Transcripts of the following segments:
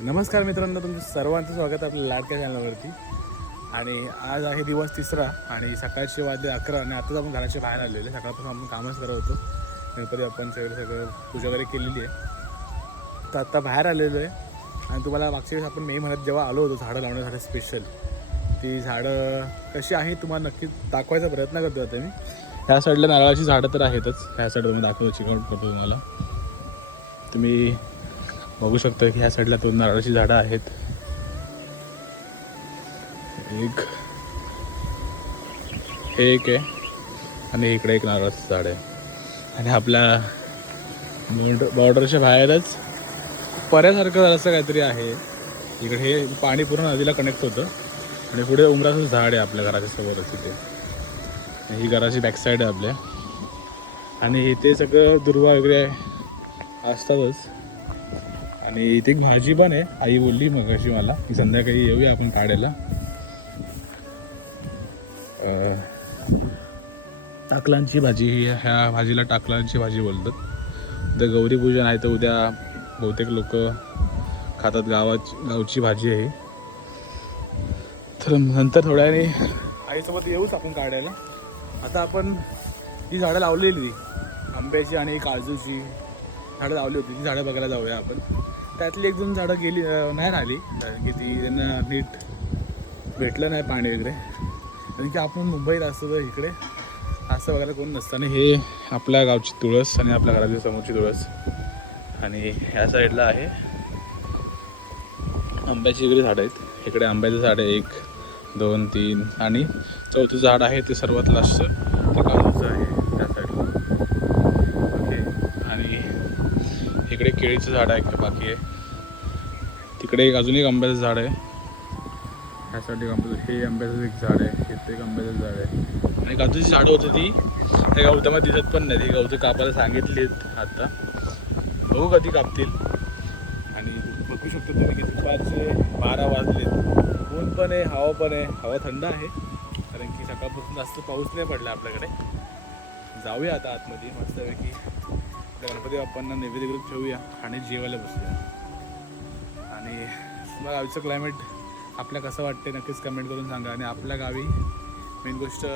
नमस्कार मित्रांनो तुमचं सर्वांचं स्वागत आहे आपल्या लाडक्या चॅनलवरती. आणि आज आहे दिवस तिसरा आणि सकाळचे वाजले अकरा आणि आताच आपण घराच्या बाहेर आलेले सकाळपासून आपण कामच करत होतो. गणपती आपण सगळं सगळं पूजा वगैरे केलेली आहे. तर आत्ता बाहेर आलेलो आहे. आणि तुम्हाला मागच्या वेळेस आपण मे महिन्यात जेव्हा आलो होतो झाडं लावण्यासाठी स्पेशल ती झाडं कशी आहे तुम्हाला नक्की दाखवायचा प्रयत्न करतो आता मी. ह्या साईडला नारळाची झाडं तर आहेतच. ह्या साईडला मी दाखवतो चिकट करतो तुम्हाला. तुम्ही बघू शकतो की ह्या साईडला दोन नारळाची झाडं आहेत. एक. हे एक आहे. आणि इकडे एक नारळाचं झाड आहे. आणि आपल्या बॉर्डरच्या बाहेरच पर्यासारखं असं काहीतरी आहे. इकडे हे पाणी पूर्ण नदीला कनेक्ट होतं. आणि पुढे उमराचं झाड आहे आपल्या घराच्या समोरच इथे. ही घराची बॅक साईड आहे आपल्या. आणि इथे सगळं दुर्वा वगैरे असतातच. आणि इथे एक भाजी पण आहे. आई बोलली मग अशी मला की संध्याकाळी येऊया आपण काढायला. टाकलांची भाजी ही ह्या भाजीला टाकलांची भाजी बोलतात. तर गौरी पूजन आहे तर उद्या बहुतेक लोक खातात. गावाची गावची भाजी आहे तर नंतर थोड्याने आईसोबत येऊच आपण काढायला. आता आपण ही झाडं लावलेली. आंब्याची आणि काजूची झाडं लावली होती. ती झाडं बघायला जाऊया आपण. त्यातली एक दोन झाडं गेली नाही राहिली. कारण की ती त्यांना नीट भेटलं नाही पाणी वगैरे. कारण की आपण मुंबईत असतो तर इकडे असं बघायला कोण नसतं. आणि हे आपल्या गावची तुळस आणि आपल्या घराच्या समोरची तुळस. आणि ह्या साईडला आहे आंब्याची वगैरे झाडं आहेत. इकडे आंब्याचं झाड आहे एक दोन तीन आणि चौथं झाड आहे ते सर्वात लास्ट ते काजूचं आहे त्या साईडला ओके आणि इकडे केळीचं झाड आहे बाकी आहे. तिकडे एक अजून एक आंब्याचं झाड आहे. ह्यासाठी आंब्याचं हे आंब्याचं एक झाड आहे हे एक आंब्याचं झाड आहे. आणि काजूची झाडं होती ती. त्या गवतामध्ये दिसत पण नाही ती गवतं कापायला सांगितली आता. बघू कधी कापतील. आणि बघू शकतो तुम्ही की दुपारचे बारा वाजलेत. ऊन पण आहे हवा पण आहे. हवा थंड आहे. कारण की सकाळपासून जास्त पाऊस नाही पडला आपल्याकडे. जाऊया आता आतमध्ये मस्तपैकी. आता गणपती बाप्पांना नैवेद्य करून ठेवूया आणि जेवायला बसूया. आणि तुम्हाला गावचं क्लायमेट आपल्या कसं वाटते नक्कीच कमेंट करून सांगा. आणि आपल्या गावी मेन गोष्ट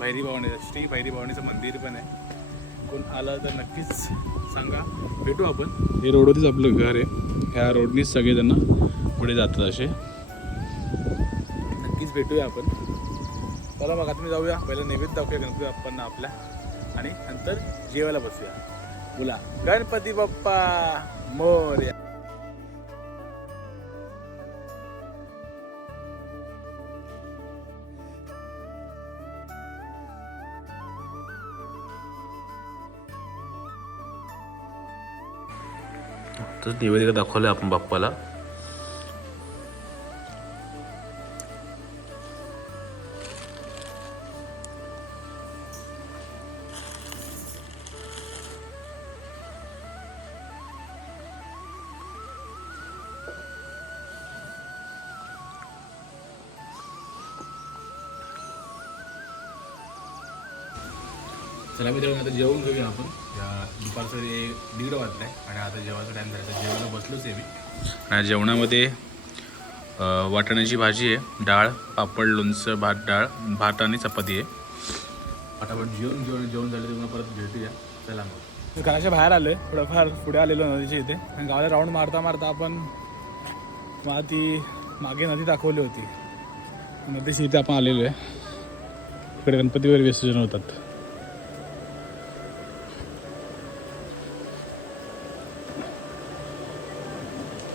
भैरी भवानी श्री भैरी भवानीचं मंदिर पण आहे. कोण आलं तर नक्कीच सांगा. भेटू आपण. हे रोडवरतीच आपलं घर आहे. ह्या रोडनीच सगळेजण पुढे जातात असे. नक्कीच भेटूया आपण. चला मग आता मी जाऊया. पहिला नैवेद्य दाखवूया गणपती बाप्पांना आपल्या. आणि नंतर जेवायला बसूया. बोला. गणपती बाप्पा मोर्या. तर निवेदिका दाखवलं आपण बाप्पाला. चला मित्रांनो आता जेवून घेऊया आपण. या दुपारचं हे दीड वाजलं आहे आणि आता जेवायचा टाईम झाला तर जेवायला बसलोच आहे मी. आणि जेवणामध्ये अ, वाटाण्याची भाजी आहे डाळ पापड लोणचं भात डाळ भात आणि चपाती आहे. पटापट जेवण जेवण जेवण झालं तेव्हा परत भेटूया. चला मग. घराच्या बाहेर आलो आहे थोडंफार पुढे आलेलो नदीच्या इथे. आणि गावाला राऊंड मारता मारता आपण मला ती मागे नदी दाखवली होती. नदीशी इथे आपण आलेलो आहे. इकडे गणपती वगैरे विसर्जन होतात.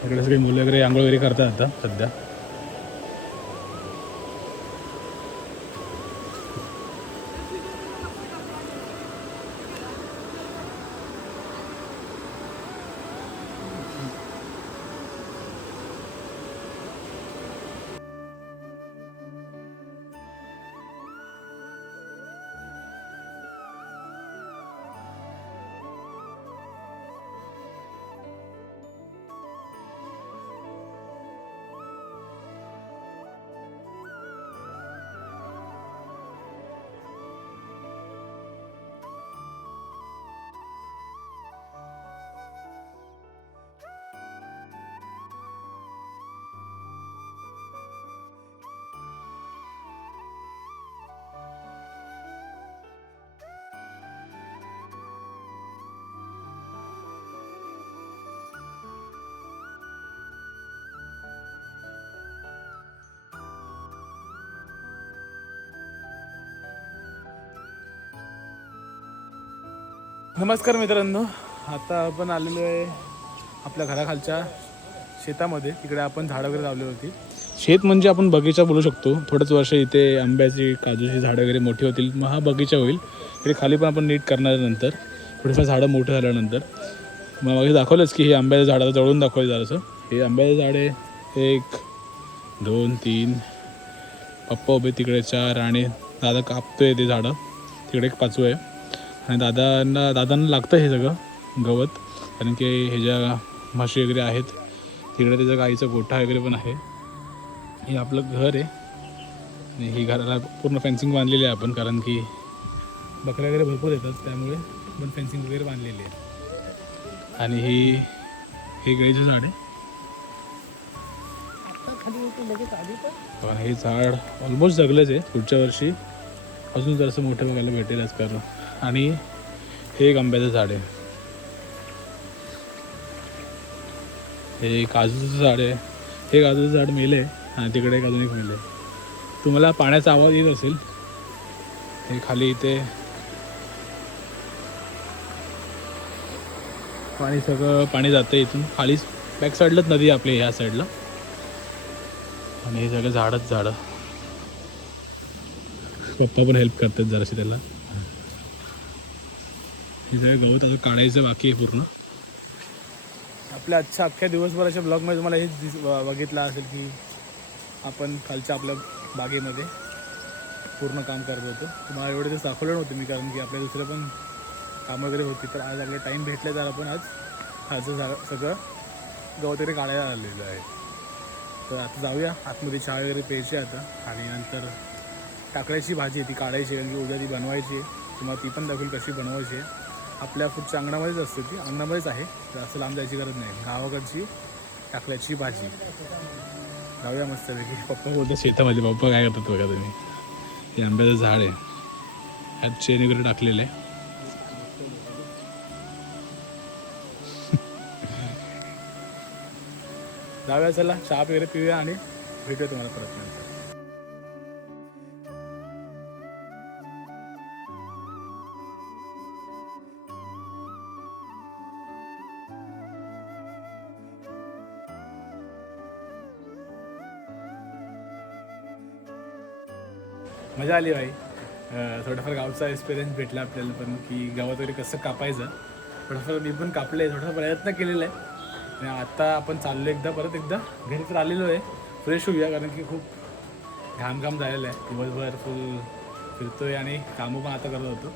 इकडे सगळी मुलं वगैरे आंघोळ वगैरे करतात आता सध्या. नमस्कार मित्रांनो. आता आपण आलेलो आहे आपल्या घराखालच्या शेतामध्ये. तिकडे आपण झाडं वगैरे लावली होती. शेत म्हणजे आपण बगीचा बोलू शकतो. थोडंच वर्ष इथे आंब्याची काजूची झाडं वगैरे मोठी होतील. मग हा बगीचा होईल. इकडे खाली पण आपण नीट करणार नंतर. थोडीफार झाडं मोठं झाल्यानंतर. मग मागे दाखवलंच की हे आंब्याचं झाड जळून जवळून जरासं. हे आंब्याचं झाड आहे. एक दोन तीन. पप्पा उभे तिकडे चार आणि दादा कापतोय ते झाडं. तिकडे एक पाचवं आहे. आणि दादांना दादांना लागतं हे सगळं गवत. कारण की हे ज्या म्हशी वगैरे आहेत तिकडे त्याच्या गाईचा गोठा वगैरे पण आहे. हे आपलं घर आहे. आणि ही घराला पूर्ण फेन्सिंग बांधलेली आहे आपण कारण की बकऱ्या वगैरे भरपूर येतात त्यामुळे पण फेन्सिंग वगैरे बांधलेली आहे. आणि ही हे गाईचं झाड आहे. हे झाड ऑलमोस्ट जगलंच आहे पुढच्या वर्षी. अजून जरासं मोठं बघायला भेटेल कारण आणि हे एक आंब्याचं झाड आहे. हे काजूचं झाड आहे. हे काजूचं झाड मेलं आहे आणि तिकडे एक अजून एक मेले. तुम्हाला पाण्याचा आवाज येत असेल. हे खाली इथे पाणी सगळं पाणी जातं इथून. खाली बॅक साईडलाच नदी आहे आपली ह्या साईडला आणि हे सगळं झाडच झाडं. पप्पा पण हेल्प करतात जराशी त्याला. हे सगळं गवत आता काढायचं बाकी आहे पूर्ण. आपल्या आजच्या अख्ख्या दिवसभराच्या ब्लॉगमध्ये तुम्हाला हेच दिस बघितलं असेल की आपण खालच्या आपल्या बागेमध्ये पूर्ण काम करत होतो. तुम्हाला एवढे दिवस दाखवलं नव्हतं मी कारण की आपल्या दुसरं पण कामं वगैरे होती तर आज आपला टाईम भेटला तर आपण आज खालचं सगळं गवत वगैरे काढायला आलेलं आहे. तर आता जाऊया आतमध्ये चहा वगैरे प्यायची आता आणि नंतर टाकळ्याची भाजी आहे ती काढायची आहे की उद्या ती बनवायची आहे. तुम्हाला ती पण दाखवेल कशी बनवायची आहे. आपल्या पुढच्या अंगणामध्येच असते ती. अंगणामध्येच आहे. तर असं लांब जायची गरज नाही. गावाकडची टाकल्याची भाजी. जाऊया मस्तपैकी पप्पा बोलतात शेतामध्ये. पप्पा काय करतात बघा तुम्ही? हे आंब्याचं झाड आहे. ह्यात चेन वगैरे टाकलेलं आहे. जाऊया चला. चहा वगैरे पिऊया आणि भेटूया तुम्हाला परत नंतर. मजा आली भाई. थोडाफार गावचा एक्सपिरियन्स भेटला आपल्याला पण की गावात वगैरे कसं कापायचं. थोडंफार मी पण कापलं आहे थोडासा प्रयत्न केलेला आहे आणि आत्ता आपण चाललो एकदा परत एकदा घरी तर आलेलो आहे. फ्रेश होऊया कारण की खूप घाम घाम झालेलं आहे. दिवसभर फुल फिरतोय आणि कामं पण आता करत होतो.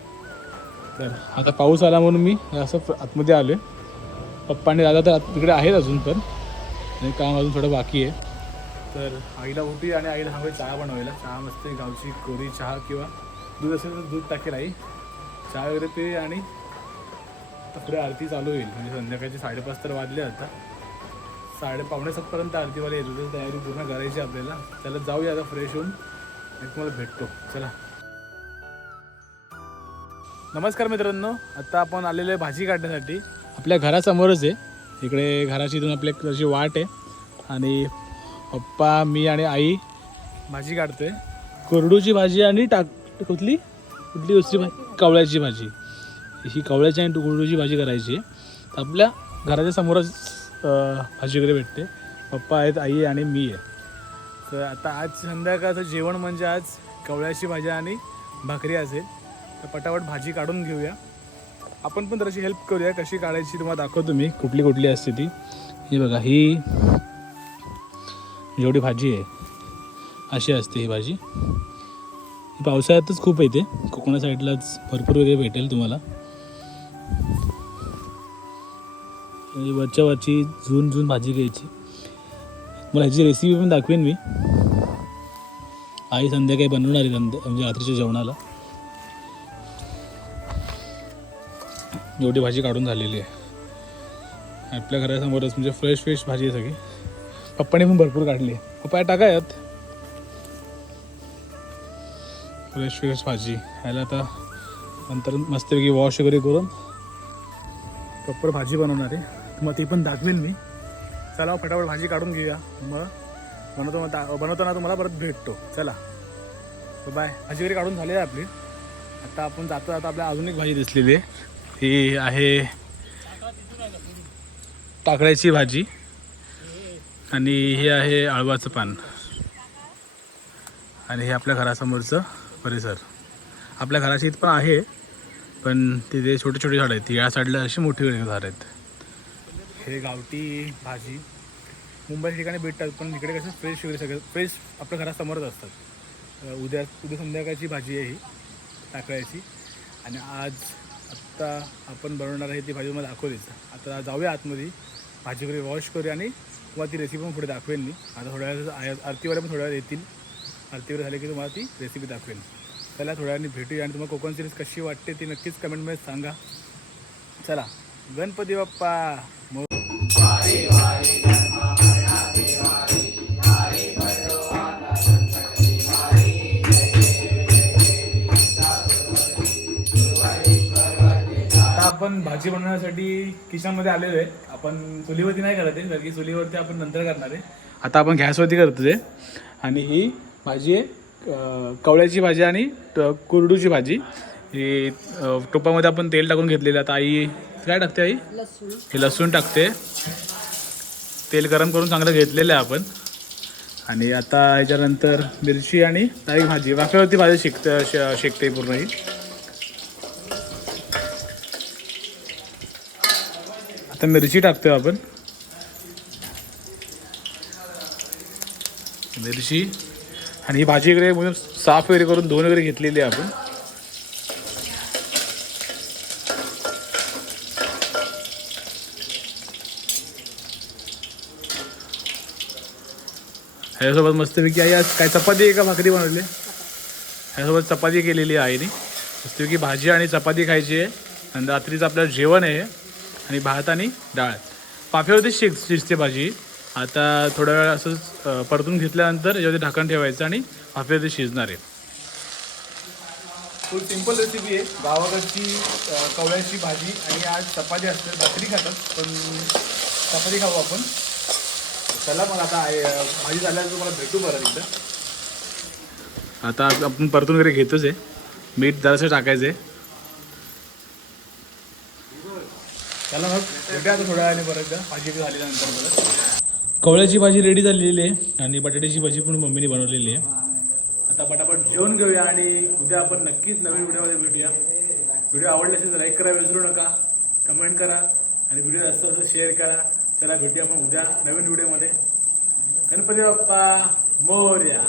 तर आता पाऊस आला म्हणून मी असं आतमध्ये आलो आहे पप्पा आणि दादा तर तिकडे आहेत अजून पण. आणि काम अजून थोडं बाकी आहे. तर आईला उठी आणि आईला सांगू चहा बनवायला. चहा मस्त गावची कोरी चहा किंवा दूध असेल तर दूध टाकेल आई. चहा वगैरे पे आणि पुढे आरती चालू होईल. म्हणजे संध्याकाळचे साडेपाच तर वाजले आता. साडे पावणे सातपर्यंत आरतीवाला येतो त्याची तयारी पूर्ण करायची आपल्याला. त्याला जाऊया आता फ्रेश होऊन. एक तुम्हाला भेटतो. चला. नमस्कार मित्रांनो. आता आपण आलेलो आहे भाजी काढण्यासाठी. आपल्या घरासमोरच आहे. इकडे घराची इथून आपल्या एक वाट आहे. आणि पप्पा मी आणि आई. भाजी काढतोय. कोरडूची भाजी आणि टाक कुठली? कुठली दुसरी भाजी कवळ्याची भाजी. ही कवळ्याची आणि कोरडूची भाजी करायची आहे. तर आपल्या घराच्या समोरच भाजी वगैरे भेटते. पप्पा आहेत आई आहे आणि मी आहे. तर आता आज संध्याकाळचं जेवण म्हणजे आज कवळ्याची भाजी आणि भाकरी असेल तर पटापट भाजी काढून घेऊया. आपण पण तशी हेल्प करूया कशी काढायची तुम्हाला दाखवतो मी. कुठली कुठली असते ती. ही बघा ही जेवढी भाजी आहे. अशी असते ही भाजी. पावसाळ्यातच खूप येते कोकणा साईडलाच भरपूर वगैरे भेटेल तुम्हाला. वरच्या वरची जून जून भाजी घ्यायची. मला ह्याची रेसिपी पण दाखवेन मी. आई संध्याकाळी बनवणार आहे म्हणजे रात्रीच्या जेवणाला. एवढी भाजी काढून झालेली आहे. आपल्या घरासमोरच म्हणजे फ्रेश फ्रेश भाजी आहे सगळी. पप्पाने पण भरपूर काढले. पप्पा टाका फ्रेश फ्रेश भाजी. ह्याला आता नंतर मस्तपैकी वॉश वगैरे करून प्रॉपर भाजी बनवणार आहे. मग ती पण दाखवेन मी. चला फटाफट भाजी काढून घेऊया. मग बनवतो मग दा- बनवताना तुम्हाला परत भेटतो. चला. बाय भाजी वगैरे काढून झाली आहे आपली. आता आपण जातो आता आपल्या अजून एक भाजी दिसलेली आहे. ही आहे टाकळ्याची भाजी. आणि हे आहे आळवाचं पान. आणि हे आपल्या घरासमोरचं परिसर. आपल्या घराशी इथं पण आहे पण तिथे छोटे छोटे झाडं आहेत. या साईडला अशी मोठी झाडं आहेत. हे गावठी भाजी. मुंबई ठिकाणी भेटतात पण इकडे कसं फ्रेश वगैरे सगळं फ्रेश आपल्या घरासमोरच असतात. उद्या उद्या संध्याकाळची भाजी आहे ही टाकळ्याची. आणि आज आत्ता आपण बनवणार आहे ती भाजी मला दाखवलीच. आता जाऊया आतमध्ये भाजी वगैरे वॉश करूया आणि तुम्हाला ती रेसिपी पण पुढे दाखवेल मी. आता थोड्या वेळात आय- आरतीवाले पण थोड्या वेळ येतील. आरती झाले की तुम्हाला ती रेसिपी दाखवेल चला थोड्या वेळाने भेटूया आणि तुम्हाला कोकण सिरीज कशी वाटते ती नक्कीच कमेंटमध्ये सांगा. चला गणपती बाप्पा! आपण भाजी बनवण्यासाठी किचनमध्ये आलेलो आहे. आपण चुलीवरती नाही करत आहे कारण की चुलीवरती आपण नंतर करणार आहे. आता आपण गॅसवरती करतो आहे आणि ही भाजी आहे कवळ्याची भाजी आणि कुरडूची भाजी. ही टोपामध्ये आपण तेल टाकून घेतलेलं आता आई काय टाकते आई? हे लसूण टाकते. तेल गरम करून चांगलं घेतलेलं आहे आपण. आणि आता याच्यानंतर मिरची आणि डाळी भाजी. वाफ्यावरती भाजी शिकते श- शेकते पूर्ण ही. आता मिरची टाकतोय आपण. मिरची. आणि ही भाजी वगैरे म्हणून साफ वगैरे करून धुवून वगैरे घेतलेली आहे आपण. ह्याच्यासोबत मस्तपैकी आई आज काय चपाती आहे का भाकरी बनवली? ह्यासोबत चपाती केलेली आहे आईने. मस्तपैकी भाजी आणि चपाती खायची आहे. आणि रात्रीचं आपलं जेवण आहे. आणि भात आणि डाळ. पाफ्यावरती शिक शिजते भाजी. आता थोड्या वेळ असंच परतून घेतल्यानंतर याच्यावरती ढाकण ठेवायचं आणि पाफ्यावरती शिजणार. आहे खूप सिंपल रेसिपी आहे. गावाकडची कवळ्याची भाजी आणि आज चपाती असते. भाकरी खातात पण चपाती खाऊ आपण. चला मग आता भाजी झाल्यावर तुम्हाला भेटू बरं एकदा. आता आपण परतून वगैरे घेतोच आहे. मीठ जरासं टाकायचं आहे. त्याला मग भेटूया आता थोड्या वेळाने परत भाजी झाल्यानंतर परत. कवळ्याची भाजी रेडी झालेली आहे आणि बटाट्याची भाजी पण मम्मीने बनवलेली आहे. आता पटापट जेवण घेऊया आणि उद्या आपण नक्कीच नवीन व्हिडिओमध्ये भेटूया. व्हिडिओ आवडले असेल तर लाईक करा विसरू नका. कमेंट करा आणि व्हिडिओ जास्त जास्त शेअर करा. चला भेटूया आपण उद्या नवीन व्हिडिओमध्ये. गणपती बाप्पा मोर्या.